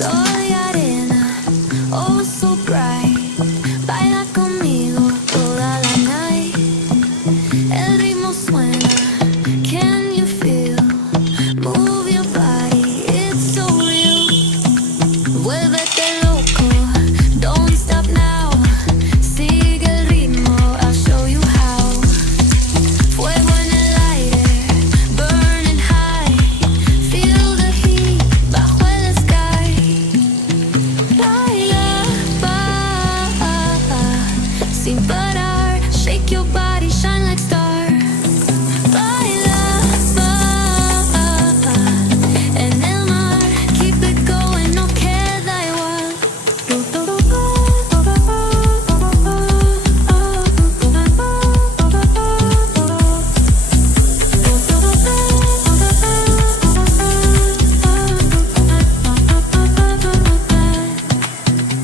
Soy arena, oh so bright. Baila conmigo toda la night. El ritmo suena, can you feel? Move your body, it's so real. Vuélvete loco, don't stop now. Sigue el ritmo, I'll show you how. Fuego en el aire, burning high. Feel the heat bajo el sky. Baila, sin parar. Shake your body, shine like star. Baila, en el mar. Keep it going, no queda igual.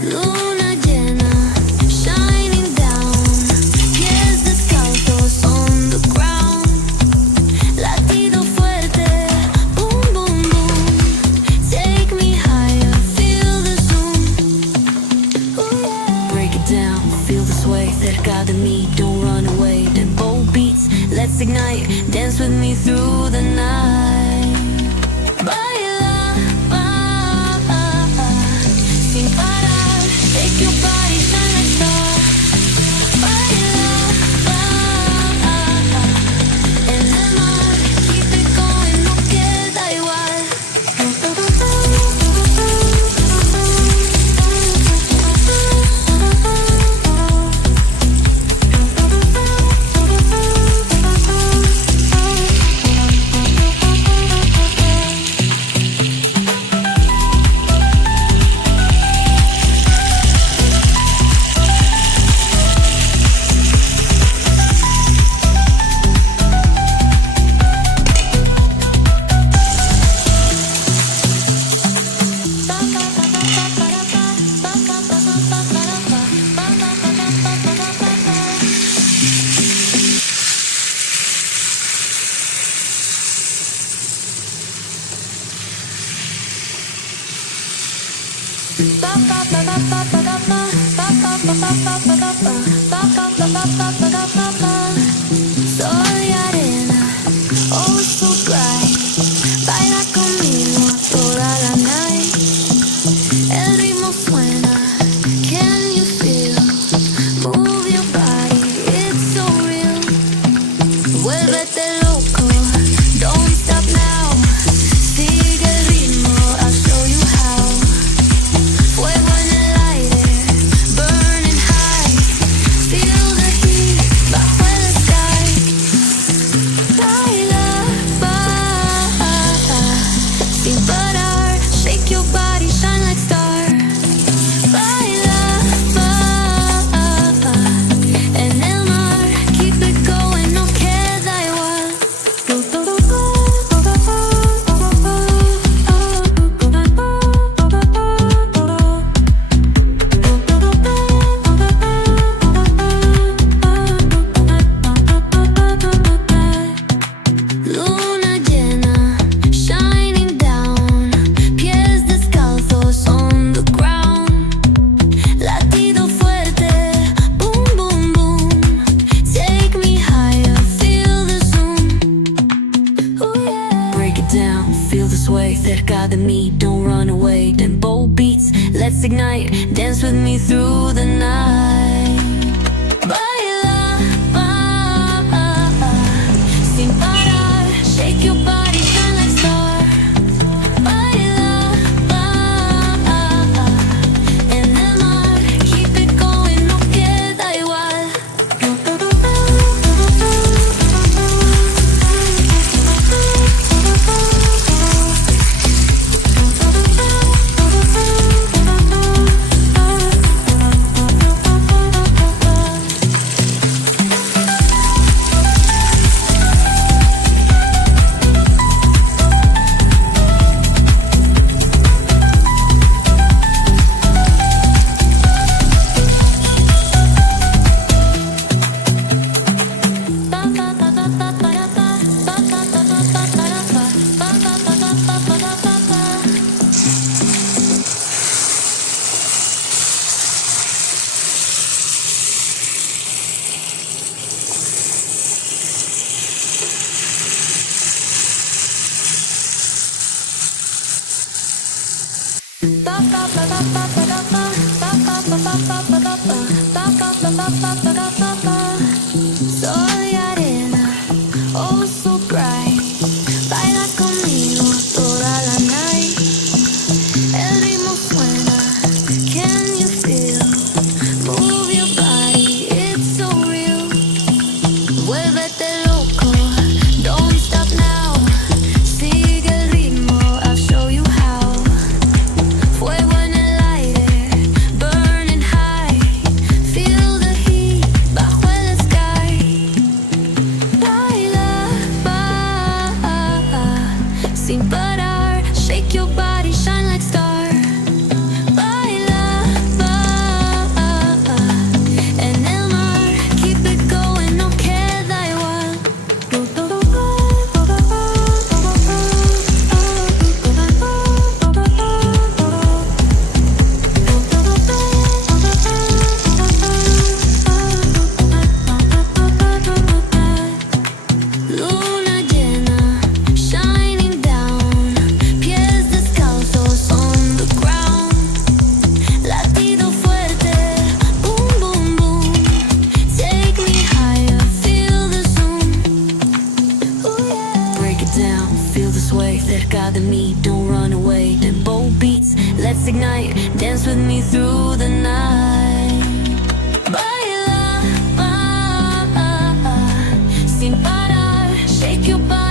Luna llena, shining down. Pies descalzos on the ground. Latido fuerte, boom, boom, boom. Take me higher, feel the zoom. Ooh, yeah. Break it down, feel the sway. Cerca de mí, don't run away. Tempo beats, let's ignite. Dance with me through the night. Baila, sin parar. Shake your body, shine like star. Baila, en el mar. Keep it going, no queda igual. Soy arena, oh so bright. Baila conmigo toda la night. El ritmo suena, can you feel? Move your body, it's so real. Vuélvete loco, don't stop now. Sigue el ritmo, I'll show you how. Fuego en el aire, burning high. Feel the heat bajo el sky. Baila, sin parar. Shake your body, shine like star. Baila, en el mar. Keep it going, no queda igual. Luna llena, shining down. Pies descalzos on the ground. Latido fuerte, boom, boom, boom. Take me higher, feel the zoom. Ooh, yeah. Break it down, feel the sway. Cerca de mí, don't run away. Tempo beats, let's ignite. Dance with me through the night. Baila, sin parar. Shake your body, shine like star. Baila, en el mar. Keep it going, no queda igual. Sol y arena, oh so bright. Baila conmigo toda la night. El ritmo suena, can you feel? Move your body, it's so real. Vuélvete loco, don't stop now. Sigue el ritmo, I'll show you how. Fuego en el aire, burning high. Feel the heat bajo el sky. Baila, sin parar. Shake your body, shine like star. Baila, en el mar. Keep it going, no queda igual. Luna llena, shining down. Pies descalzos on the ground. Latido fuerte, boom, boom, boom. Take me higher, feel the zoom. Ooh, yeah. Break it down, feel the sway. Cerca de mí, don't run away. Tempo beats, let's ignite. Dance with me through the night. Baila, sin parar. Shake your body.